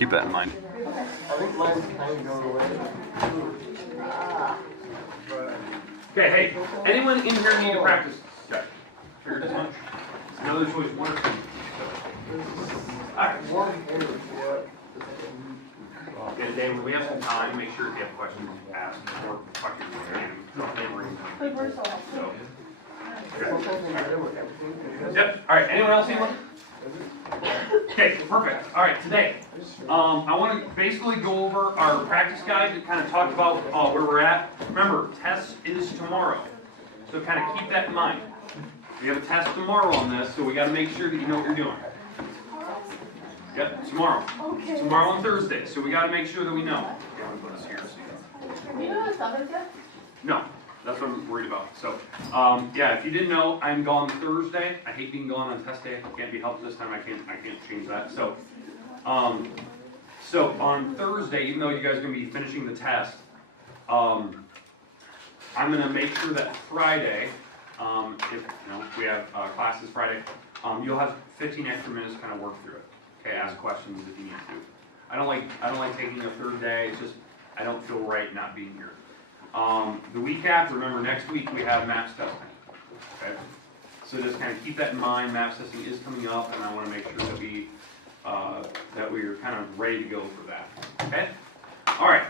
keep that in mind. I think mine's kind of going away. Okay, hey, anyone in here need to practice? Okay. Figured as much. Another choice, one or two. Alright. Okay, Dave, we have some time. Make sure if you have questions, you ask or questions so. Yep. All right. Anyone else? Anyone? Okay. Perfect. All right. Today, I want to basically go over our practice guide to kind of talk about where we're at. Remember, test is tomorrow, so kind of keep that in mind. We have a test tomorrow on this, so we got to make sure that you know what you're doing. Yep. Tomorrow. Okay. Tomorrow and Thursday, so we got to make sure that we know. Okay, I'm gonna put this here. Do you know the summons yet? No. That's what I'm worried about. So, yeah, if you didn't know, I'm gone Thursday. I hate being gone on test day. Can't be helped this time. I can't change that. So, so on Thursday, even though you guys are going to be finishing the test, I'm going to make sure that Friday, if we have classes Friday, you'll have 15 extra minutes to kind of work through it. Okay, ask questions if you need to. I don't like taking a third day. It's just I don't feel right not being here. The week after, remember, next week we have MAPS testing. Okay, so just kind of keep that in mind. MAPS testing is coming up, and I want to make sure that we are kind of ready to go for that. Okay. All right.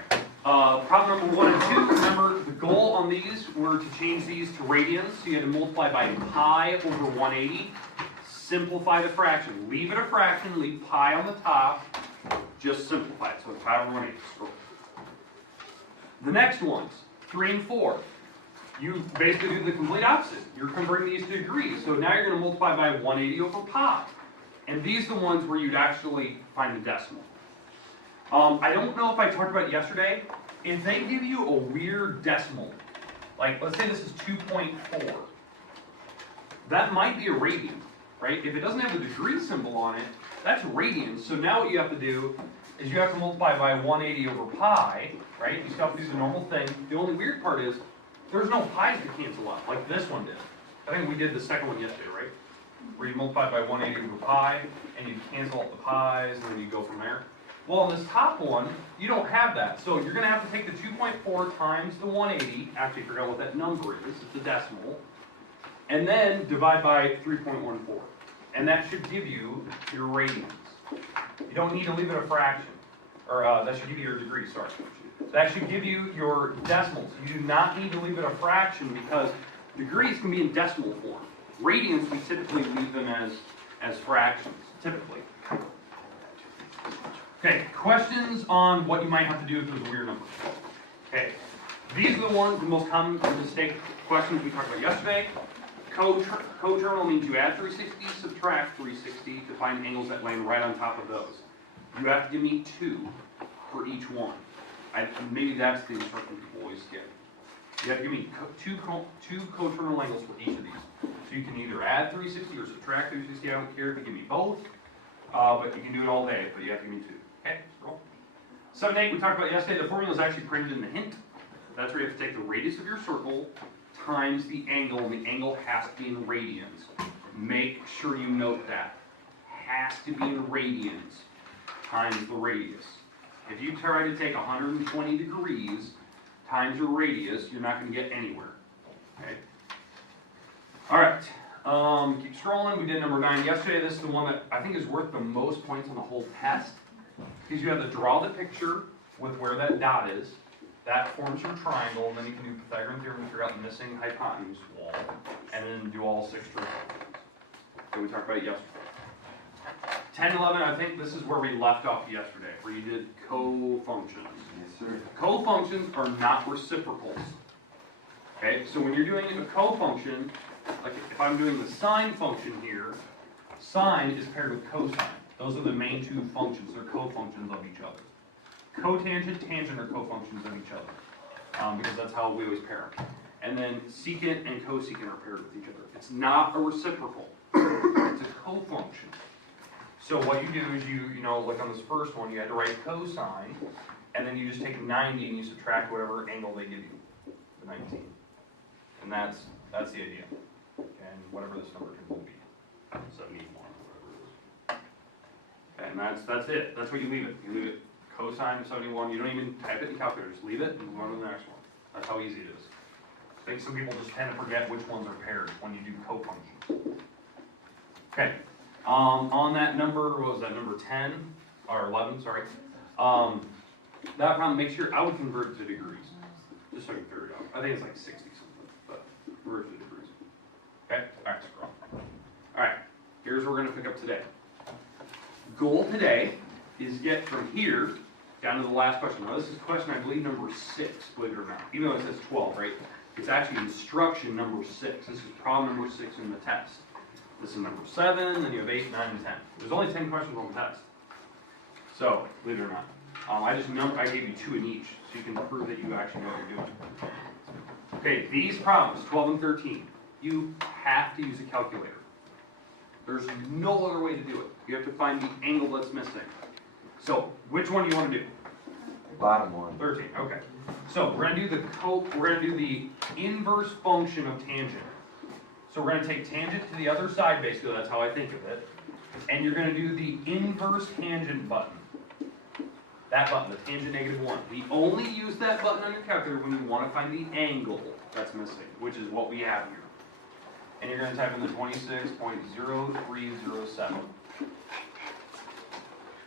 Problem number 1 and 2. Remember, the goal on these were to change these to radians. So you had to multiply by pi over 180. Simplify the fraction. Leave it a fraction. Leave pi on the top. Just simplify it. So it's pi over 180. The next ones, 3 and 4, you basically do the complete opposite. You're converting these to degrees. So now you're going to multiply by 180 over pi. And these are the ones where you'd actually find the decimal. I don't know if I talked about it yesterday. If they give you a weird decimal, like let's say this is 2.4, that might be a radian, right? If it doesn't have the degree symbol on it, that's radians. So now what you have to do is you have to multiply by 180 over pi, right? You still have to do the normal thing. The only weird part is there's no pi's to cancel out, like this one did. I think we did the second one yesterday, right? Where you multiply by 180 over pi, and you cancel out the pi's, and then you go from there. Well, on this top one, you don't have that. So you're going to have to take the 2.4 times the 180. Actually, I forgot what that number is. It's the decimal. And then divide by 3.14. And that should give you your radians. You don't need to leave it a fraction. Or that should give you your degree, sorry. That should give you your decimals. You do not need to leave it a fraction because degrees can be in decimal form. Radians, we typically leave them as fractions, typically. Okay, questions on what you might have to do if there's a weird number. Okay, these are the ones, the most common mistake questions we talked about yesterday. Co-terminal means you add 360, subtract 360 to find angles that land right on top of those. You have to give me 2 for each one. Maybe that's the instruction people always skip. You have to give me two co-terminal angles for each of these. So you can either add 360 or subtract 360. I don't care if you give me both, but you can do it all day, but you have to give me 2. Okay, roll. 7 and 8 we talked about yesterday. The formula is actually printed in the hint. That's where you have to take the radius of your circle times the angle, and the angle has to be in radians. Make sure you note that. Has to be in radians times the radius. If you try to take 120 degrees times your radius, you're not going to get anywhere. Okay. All right. Keep scrolling. We did number 9 yesterday. This is the one that I think is worth the most points on the whole test because you have to draw the picture with where that dot is. That forms your triangle, and then you can do Pythagorean theorem to figure out the missing hypotenuse wall, and then do all 6 trigonometries. So we talked about it yesterday. 10, 11, I think this is where we left off yesterday, where you did co-functions. Yes, sir. Co-functions are not reciprocals. Okay, so when you're doing a co-function, like if I'm doing the sine function here, sine is paired with cosine. Those are the main 2 functions. They're co-functions of each other. Cotangent, tangent are co-functions of each other, because that's how we always pair them. And then secant and cosecant are paired with each other. It's not a reciprocal. It's a co-function. So what you do is you know, like on this first one, you had to write cosine, and then you just take 90 and you subtract whatever angle they give you, the 19. And that's the idea. And whatever this number turns out to be, 71 or whatever it is. And that's it. That's what you leave it. You leave it cosine of 71. You don't even type it in the calculator. Just leave it and move on to the next one. That's how easy it is. I think some people just tend to forget which ones are paired when you do cofunctions. Okay. On that number, what was that, number 10? Or 11, sorry. That problem, make sure, I would convert it to degrees. Just so you can figure it out. I think it's like 60 something, but convert it to degrees. Okay? Alright, scroll. Alright, here's what we're going to pick up today. Goal today is get from here down to the last question. Now this is question, I believe, number 6, believe it or not. Even though it says 12, right? It's actually instruction number 6. This is problem number 6 in the test. This is number 7, then you have 8, 9, and 10. There's only 10 questions on the test. So, believe it or not. I gave you 2 in each, so you can prove that you actually know what you're doing. Okay, these problems, 12 and 13, you have to use a calculator. There's no other way to do it. You have to find the angle that's missing. So, which one do you want to do? Bottom one. 13, okay. So, we're gonna do the inverse function of tangent. So we're gonna take tangent to the other side, basically, that's how I think of it. And you're gonna do the inverse tangent button. That button, the tangent -1. We only use that button on your calculator when you want to find the angle that's missing, which is what we have here. And you're going to type in the 26.0307.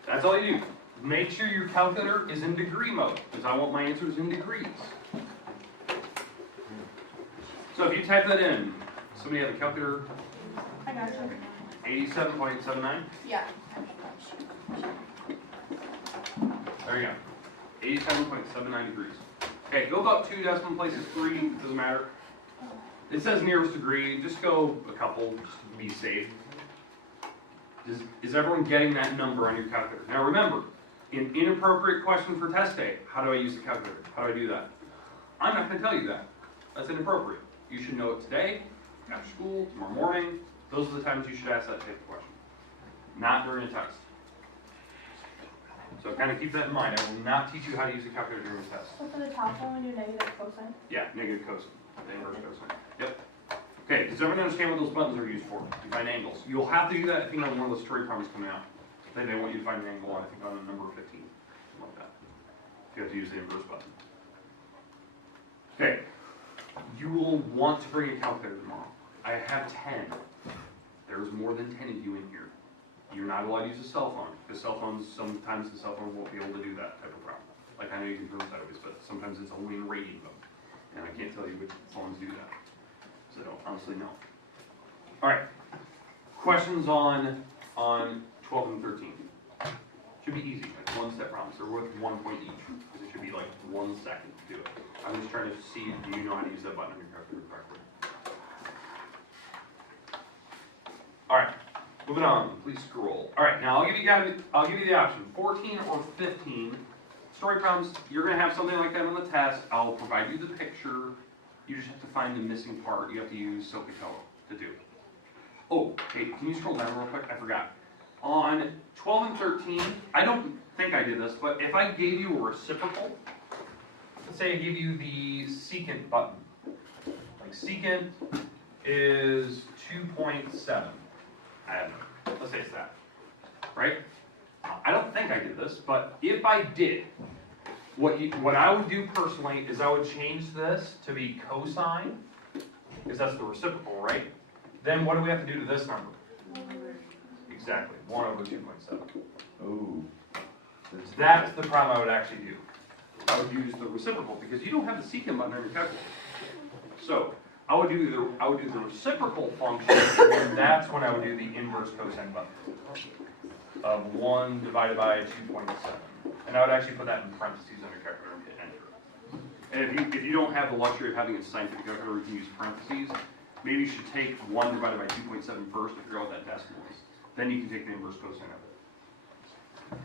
That's all you do. Make sure your calculator is in degree mode, because I want my answers in degrees. So if you type that in, somebody have a calculator? I got you. 87.79? Yeah. There you go. 87.79 degrees. Okay, go about 2 decimal places, 3, doesn't matter. It says nearest degree, just go a couple, just to be safe. Is everyone getting that number on your calculator? Now remember, an inappropriate question for test day, how do I use the calculator? How do I do that? I'm not going to tell you that. That's inappropriate. You should know it today, after school, tomorrow morning. Those are the times you should ask that type of question. Not during a test. So kind of keep that in mind. I will not teach you how to use a calculator during the test. So for the top one, when you're negative cosine? Yeah, negative cosine. Inverse cosine. Yep. Okay, does everyone understand what those buttons are used for? To find angles. You'll have to do that, I think, on one of those story problems coming out. They want you to find an angle on, I think, on number 15. Something like that. You have to use the inverse button. Okay. You will want to bring a calculator tomorrow. I have 10. There's more than 10 of you in here. You're not allowed to use a cell phone, because cell phones, sometimes the cell phone won't be able to do that type of problem. Like, I know you can turn sideways, but sometimes it's only in radio mode. And I can't tell you which phones do that. So I don't honestly know. Alright. Questions on 12 and 13. Should be easy, like 1-step problems. They're worth 1 point each. Because it should be like 1 second to do it. I'm just trying to see, do you know how to use that button on your calculator correctly? Alright. Moving on, please scroll. All right, now I'll give you the option, 14 or 15. Story problems, you're going to have something like that on the test. I'll provide you the picture. You just have to find the missing part. You have to use SoCalTello to do. Oh, hey, can you scroll down real quick? I forgot. On 12 and 13, I don't think I did this, but if I gave you a reciprocal, let's say I give you the secant button. Like secant is 2.7. I don't know. Let's say it's that. Right? I don't think I did this, but if I did, what I would do personally is I would change this to be cosine, because that's the reciprocal, right? Then what do we have to do to this number? Exactly, 1 over 2.7. Ooh. That's the problem I would actually do. I would use the reciprocal, because you don't have the secant button on your calculator. So, I would do the reciprocal function, and that's when I would do the inverse cosine button of 1 divided by 2.7. And I would actually put that in parentheses on your calculator and hit enter. And if you don't have the luxury of having a scientific calculator, you can use parentheses. Maybe you should take 1 divided by 2.7 first to figure out what that decimal is. Then you can take the inverse cosine of it.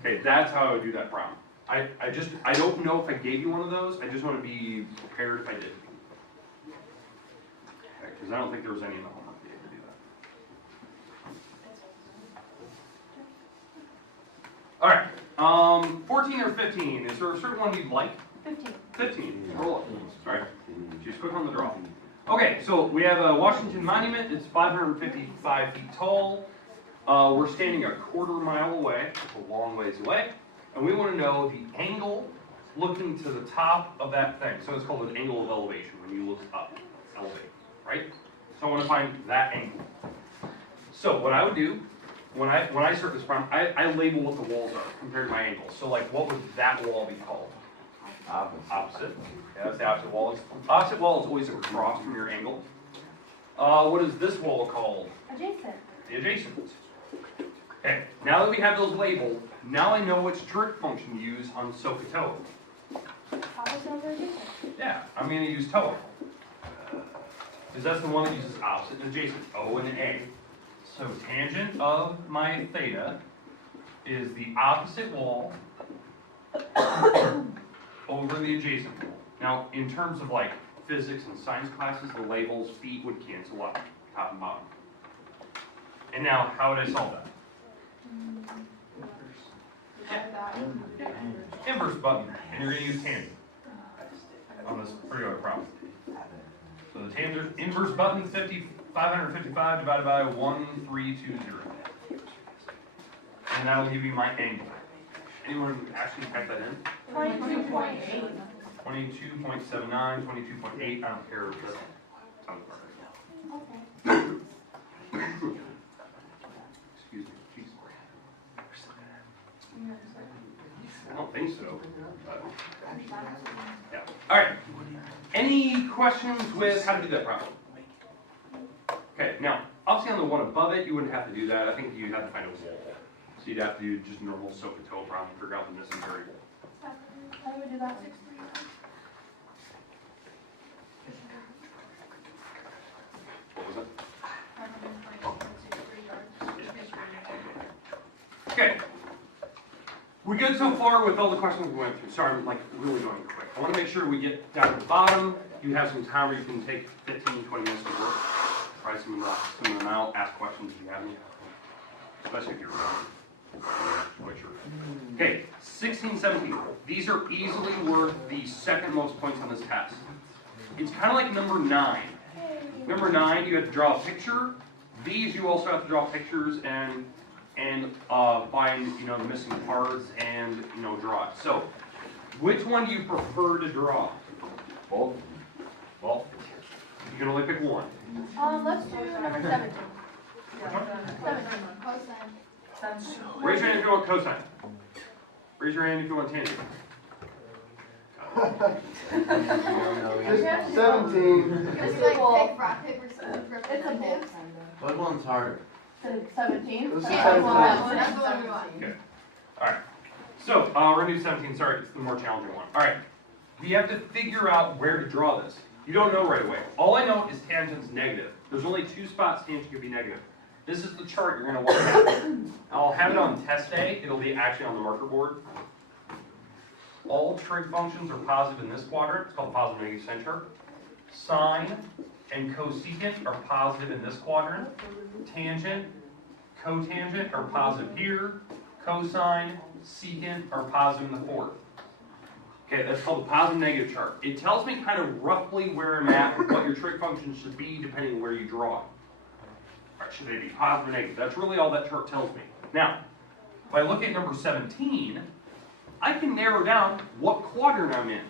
Okay, that's how I would do that problem. I don't know if I gave you one of those. I just want to be prepared if I did. Because I don't think there was any in the homework to do that. Alright, 14 or 15, is there a certain one you'd like? 15. 15, roll up. Sorry, just quick on the draw. Okay, so we have a Washington Monument, it's 555 feet tall. We're standing a quarter mile away, it's a long ways away, and we want to know the angle looking to the top of that thing. So it's called an angle of elevation when you look up, elevate, right? So I want to find that angle. So what I would do, when I start this problem, I label what the walls are compared to my angles. So like, what would that wall be called? Opposite. Yeah, that's the opposite wall. Opposite wall is always across from your angle. What is this wall called? Adjacent. The adjacent. Okay, now that we have those labeled, now I know which trig function to use on SOHCAHTOA. Opposite over adjacent. Yeah, I'm going to use TOA. Because that's the one that uses opposite and adjacent, O and A. So tangent of my theta is the opposite wall over the adjacent wall. Now, in terms of like physics and science classes, the labels, feet would cancel out, top and bottom. And now, how would I solve that? Inverse button, and you're going to use tangent on this particular problem. So the tangent, inverse button, 555 divided by 1320. And that'll give you my angle. Anyone actually type that in? 22.8. 22.79, 22.8, I don't care. That's tongue Okay. Excuse me, jeez. I don't think so. But, yeah. All right. Any questions with how to do that problem? Okay, now, obviously on the one above it, you wouldn't have to do that. I think you'd have to find a wall. So you'd have to do just normal SOHCAHTOA problem, figure out the missing variable. How do we do that? What was it? Okay. We're good so far with all the questions we went through. Sorry, I'm like really going quick. I want to make sure we get down to the bottom. You have some time where you can take 15, 20 minutes to work. Try some of them out. Ask questions if you have any. Especially if you're around. Quite sure. Okay, 16, 17. These are easily worth the second most points on this test. It's kind of like number 9. Number 9, you have to draw a picture. These you also have to draw pictures and find the missing parts and draw it. So, which one do you prefer to draw? Both. Well, you can only pick one. Let's do number 17. Which one? 17. Raise your hand if you want cosine. Raise your hand if you want tangent. Just 17. Just like take rock, paper, scissors, It's a bowl. What one's harder? 17. This is Yeah, 17. that's the one we want. Okay. Alright. So, we're going to do 17. Sorry, it's the more challenging one. Alright. We have to figure out where to draw this. You don't know right away. All I know is tangent's negative. There's only 2 spots tangent could be negative. This is the chart you're going to look at. I'll have it on test day. It'll be actually on the marker board. All trig functions are positive in this quadrant. It's called the positive negative sign chart. Sine and cosecant are positive in this quadrant. Tangent, cotangent are positive here. Cosine, secant are positive in the fourth. Okay, that's called the positive negative chart. It tells me kind of roughly where I'm at, what your trig function should be depending on where you draw it. Or should they be positive or negative? That's really all that chart tells me. Now, if I look at number 17, I can narrow down what quadrant I'm in.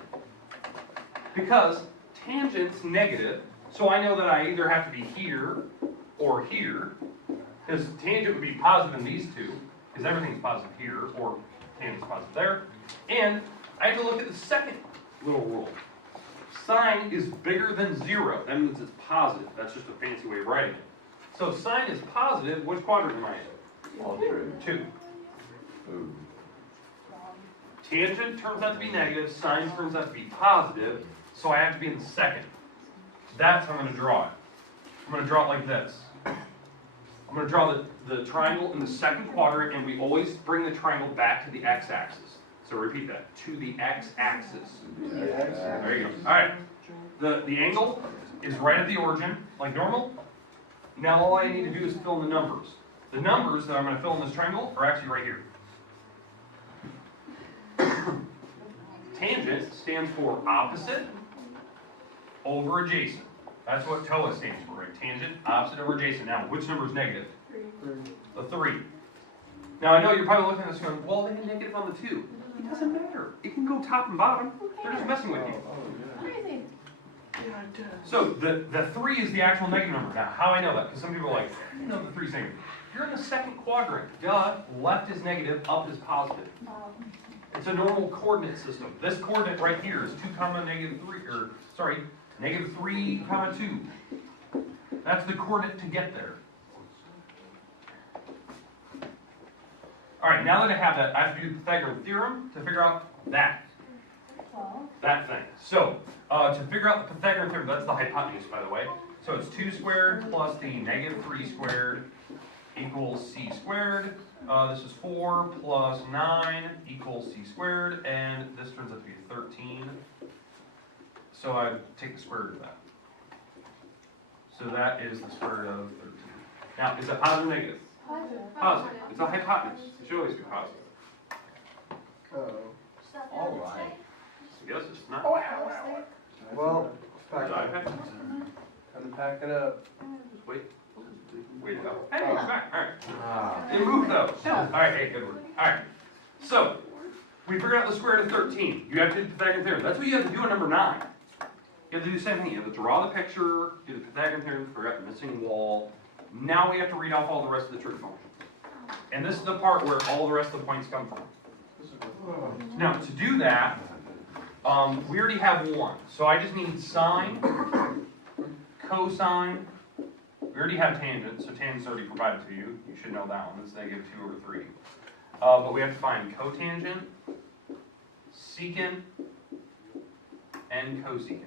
Because tangent's negative, so I know that I either have to be here or here. Because tangent would be positive in these two, because everything's positive here, or tangent's positive there. And I have to look at the second little rule. Sine is bigger than 0. That means it's positive. That's just a fancy way of writing it. So if sine is positive, which quadrant am I in? All true. 2. Ooh. Tangent turns out to be negative, sine turns out to be positive, so I have to be in the second. That's how I'm going to draw it. I'm going to draw it like this. I'm going to draw the triangle in the second quadrant, and we always bring the triangle back to the x-axis. So repeat that, to the x-axis. There you go. All right. The angle is right at the origin, like normal. Now all I need to do is fill in the numbers. The numbers that I'm going to fill in this triangle are actually right here. Tangent stands for opposite over adjacent. That's what TOA stands for, right? Tangent, opposite over adjacent. Now, which number is negative? the 3. Now I know you're probably looking at this going, well, they had negative on the 2. It doesn't matter. It can go top and bottom. They're just messing with you. Crazy. So the 3 is the actual negative number. Now, how I know that? Because some people are like, I know the 3 is negative. You're in the second quadrant. Duh. Left is negative, up is positive. It's a normal coordinate system. This coordinate right here is 2 comma negative 3, or sorry, negative 3 comma 2. That's the coordinate to get there. All right, now that I have that, I have to do the Pythagorean theorem to figure out that thing. So, to figure out the Pythagorean theorem, that's the hypotenuse, by the way. So it's 2 squared plus the negative 3 squared equals c squared. This is 4 plus 9 equals c squared, and this turns out to be 13. So I take the square root of that. So that is the square root of 13. Now, is that positive or negative? Positive. It's a hypotenuse. It should always be positive. All right. Yes, it's not. Well, Is it iPad? time to pack it up. Just wait. Wait it out. Hey, it's back. All right. Ah. It moved though. All right, hey, good work. All right. So, we figured out the square root of 13. You have to do the Pythagorean theorem. That's what you have to do on number 9. You have to do the same thing. You have to draw the picture, do the Pythagorean theorem, figure out the missing wall. Now we have to read off all the rest of the trig functions. And this is the part where all the rest of the points come from. Now, to do that, we already have 1. So I just need sine, cosine. We already have tangent, so tangent's already provided to you. You should know that one. It's negative 2 over 3. But we have to find cotangent, secant, and cosecant.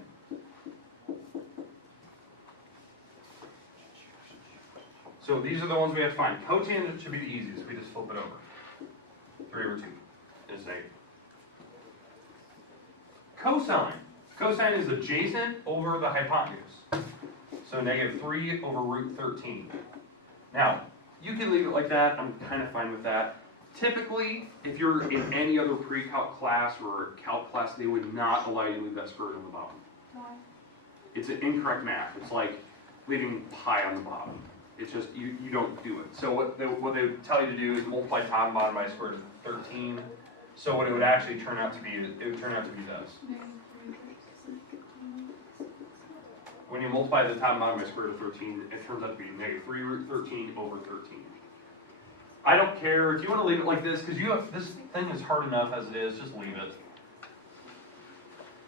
So these are the ones we have to find. Cotangent should be the easiest. We just flip it over. 3 over 2 is negative. Cosine. Cosine is adjacent over the hypotenuse. So negative 3 over root 13. Now, you can leave it like that. I'm kind of fine with that. Typically, if you're in any other pre-calc class or calc class, they would not allow you to leave that square root on the bottom. Why? It's an incorrect math. It's like leaving pi on the bottom. It's just, you don't do it. So what they would tell you to do is multiply top and bottom by square root of 13. So what it would actually turn out to be, it would turn out to be this. When you multiply the top and bottom by square root of 13, it turns out to be negative 3 root 13 over 13. I don't care if you want to leave it like this, because you have, this thing is hard enough as it is, just leave it.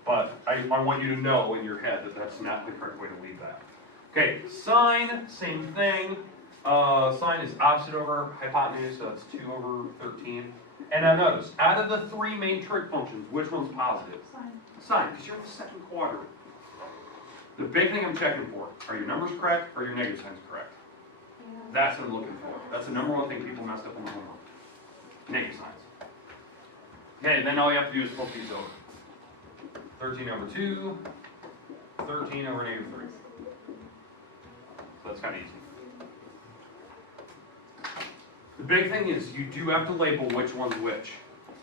But I want you to know in your head that that's not the correct way to leave that. Okay, sine, same thing. Sine is opposite over hypotenuse, so that's 2 over 13. And now notice, out of the 3 main trig functions, which one's positive? Sine, because you're in the second quadrant. The big thing I'm checking for, are your numbers correct or your negative signs correct? That's what I'm looking for. That's the number 1 thing people messed up on the homework. Negative signs. Okay, then all you have to do is flip these over. 13 over 2, 13 over negative 3. So that's kind of easy. The big thing is you do have to label which one's which.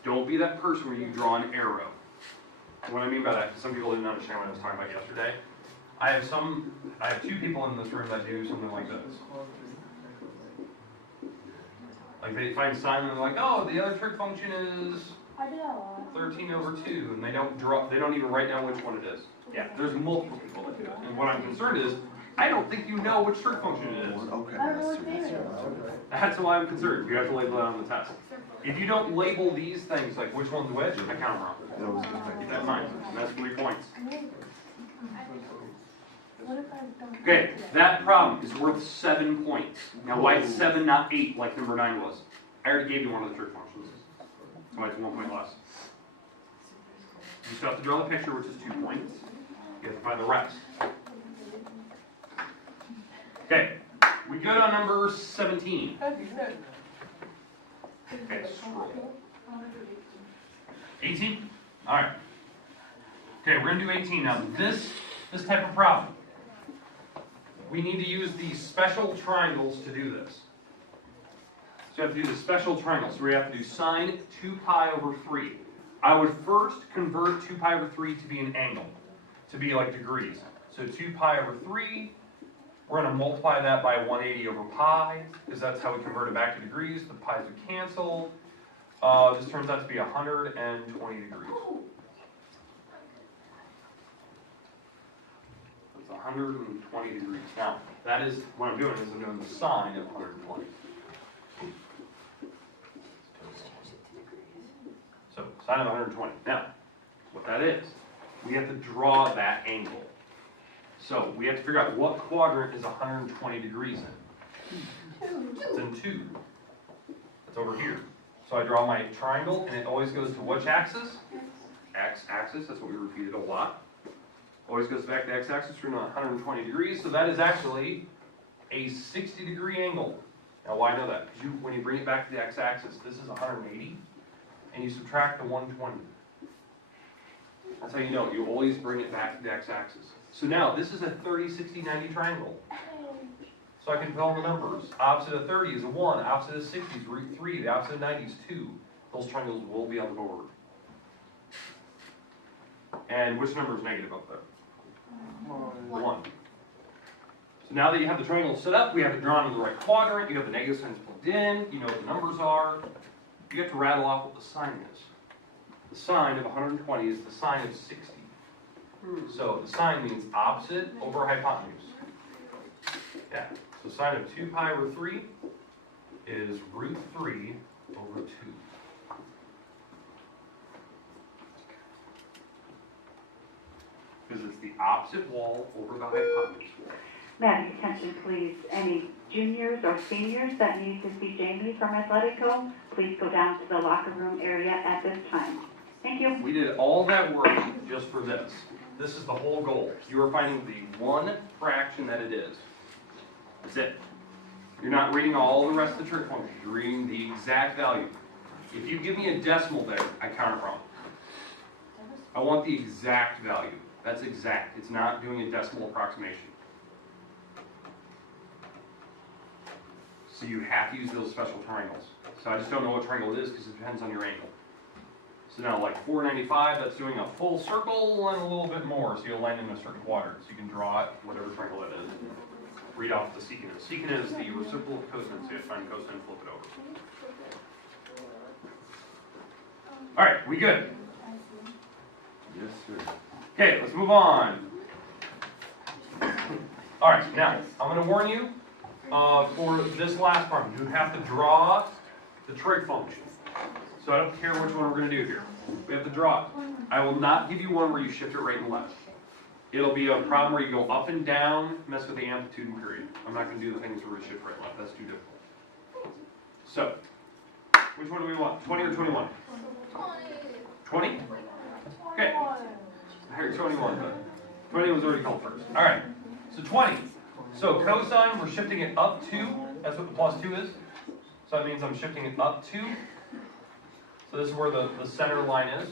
Don't be that person where you draw an arrow. What I mean by that, because some people didn't understand what I was talking about yesterday. I have 2 people in this room that do something like this. Like they find sine and they're like, oh, the other trig function is I do that a lot. 13 over 2, and they don't even write down which one it is. Yeah, there's multiple people that do it. And what I'm concerned is, I don't think you know which trig function it is. I don't know what name it is. That's why I'm concerned. You have to label it on the test. If you don't label these things, like which one's which, I count them wrong. Keep that in mind. And that's 3 points. What if I don't? Okay, that problem is worth 7 points. Now why it's 7, not 8, like number 9 was? I already gave you one of the trig functions. So it's 1 point less. You still have to draw the picture, which is 2 points. You have to find the rest. Okay, we go to number 17. Okay, scroll. 18? Alright. Okay, we're going to do 18 now. This type of problem, we need to use these special triangles to do this. So you have to do the special triangles. So we have to do sine 2 pi over 3. I would first convert 2 pi over 3 to be an angle, to be like degrees. So 2 pi over 3, We're gonna multiply that by 180 over pi, because that's how we convert it back to degrees. The pi's would cancel. This turns out to be 120 degrees. It's 120 degrees. Now, that is, what I'm doing is I'm doing the sine of 120. So, sine of 120. Now, what that is, we have to draw that angle. So, we have to figure out what quadrant is 120 degrees in. It's in 2. It's over here. So I draw my triangle, and it always goes to which axis? X-axis, that's what we repeated a lot. Always goes back to x-axis for 120 degrees, so that is actually a 60-degree angle. Now why I know that? Because when you bring it back to the x-axis, this is 180, and you subtract the 120. That's how you know it. You always bring it back to the x-axis. So now, this is a 30, 60, 90 triangle. So I can fill in the numbers. Opposite of 30 is a 1, opposite of 60 is 3, the opposite of 90 is 2. Those triangles will be on the board. And which number is negative up there? 1. So now that you have the triangle set up, we have it drawn in the right quadrant, you have the negative signs plugged in, you know what the numbers are. You have to rattle off what the sign is. The sine of 120 is the sine of 60. So the sine means opposite over hypotenuse. Yeah. So sine of 2 pi over 3 is root 3 over 2. Because it's the opposite wall over the hypotenuse wall. Madam, attention please. Any juniors or seniors that need to see Jamie from Athletico, please go down to the locker room area at this time. Thank you. We did all that work just for this. This is the whole goal. You are finding the one fraction that it is. That's it. You're not reading all the rest of the trig functions. You're reading the exact value. If you give me a decimal there, I count it wrong. I want the exact value. That's exact. It's not doing a decimal approximation. So you have to use those special triangles. So I just don't know what triangle it is because it depends on your angle. So now like 495, that's doing a full circle and a little bit more. So you'll land in a certain quadrant. So you can draw it, whatever triangle it is. Read off the secant is. Secant is the reciprocal of cosine, so you have to find cosine and flip it over. Alright, we good? Yes, sir. Okay, let's move on. Alright, now, I'm going to warn you, for this last part, you have to draw the trig function. So I don't care which one we're going to do here. We have to draw it. I will not give you one where you shift it right and left. It'll be a problem where you go up and down, mess with the amplitude and period. I'm not going to do the things where we shift right and left. That's too difficult. So, which one do we want? 20 or 21? 20? Okay. I heard 21, but 20 was already called first. All right. So 20. So cosine, we're shifting it up 2. That's what the plus 2 is. So that means I'm shifting it up 2. So this is where the center line is.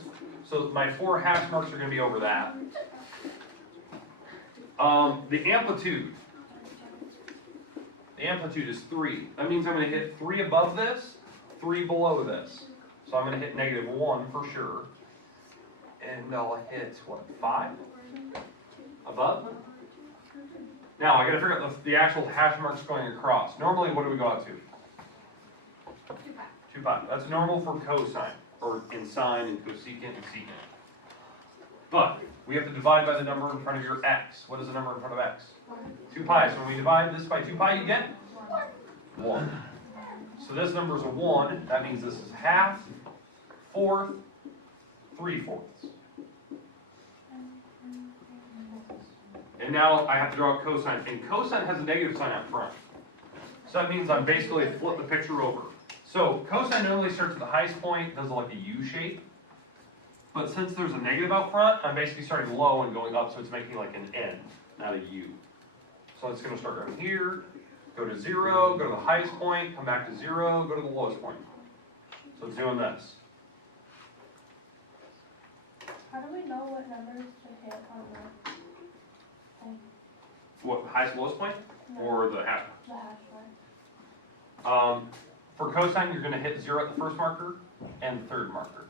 So my 4 hash marks are going to be over that. The amplitude is 3. That means I'm going to hit 3 above this, 3 below this. So I'm going to hit -1 for sure. And I'll hit, what, 5? Above? Now, I got to figure out the actual hash marks going across. Normally, what do we go out to? 2 pi. That's normal for cosine, or in sine and cosecant and secant. But we have to divide by the number in front of your x. What is the number in front of x? 2 pi. So when we divide this by 2 pi, you get 1. So this number is a 1. That means this is half, fourth, 3/4. And now I have to draw a cosine. And cosine has a negative sign out front. So that means I'm basically flip the picture over. So cosine normally starts at the highest point, does like a U shape. But since there's a negative out front, I'm basically starting low and going up, so it's making like an N, not a U. So it's going to start around here, go to 0, go to the highest point, come back to 0, go to the lowest point. So it's doing this. How do we know what numbers to hit on the thing? What, highest, lowest point? No, Or the hash the hash mark. For cosine, you're going to hit 0 at the first marker and the third marker.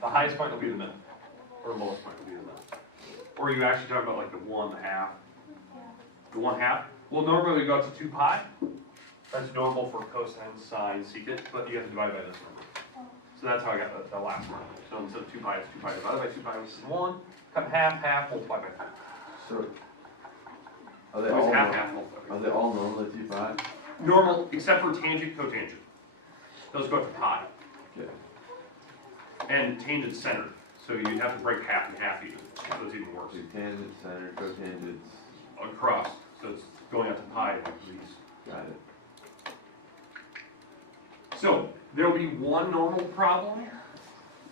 The highest point will be the middle, or the lowest point will be the middle. Or you actually talk about like the 1/2. Yeah. The 1/2? Well, normally we go up to 2 pi. That's normal for cosine, sine, secant, but you have to divide by this number. So that's how I got the last one. So instead of 2 pi, it's 2 pi divided by 2 pi, which is 1. Cut in half, half, multiply by 3. So, are they It was all, half, half, multiply by are they all normally 2 pi? 3. Normal, except for tangent, cotangent. Those go up to pi. Okay. And tangent's centered. So you'd have to break half and half even. So it's even worse. So tangent, center, cotangents, Across. So it's going up to pi degrees. got it. So there'll be one normal problem.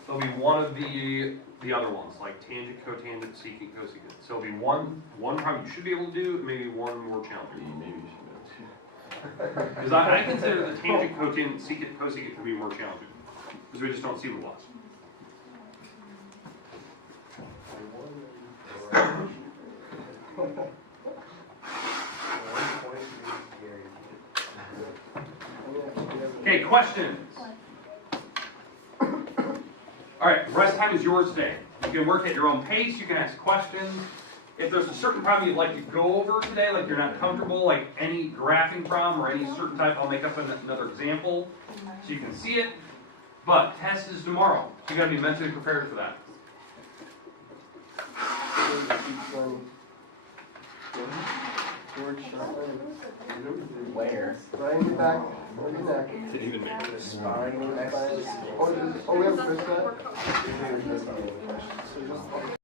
There'll be one of the other ones, like tangent, cotangent, secant, cosecant. So there'll be one problem you should be able to do, and maybe one more challenging. Maybe you should know too. Because I consider the tangent, cotangent, secant, cosecant to be more challenging. Because we just don't see the lots. Okay, questions? All right, rest time is yours today. You can work at your own pace, you can ask questions. If there's a certain problem you'd like to go over today, like you're not comfortable, like any graphing problem or any certain type, I'll make up another example so you can see it. But test is tomorrow. So you gotta be mentally prepared for that. Where? Right in the back. Right in the back. To even make The spine. Oh, we have a first set?